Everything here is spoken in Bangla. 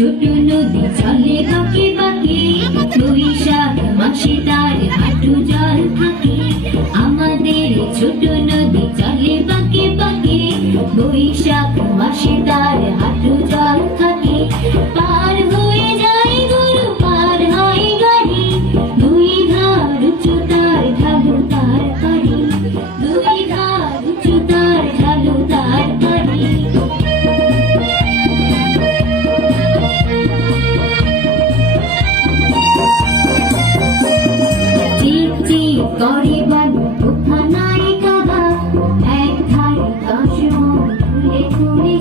ছোট নদী চলে বাঁকে বাঁকে, বৈশাখ মাসে তার হাঁটু জল থাকে। আমাদের ছোট নদী চলে বাঁকে বাঁকে, বৈশাখ মাসে তার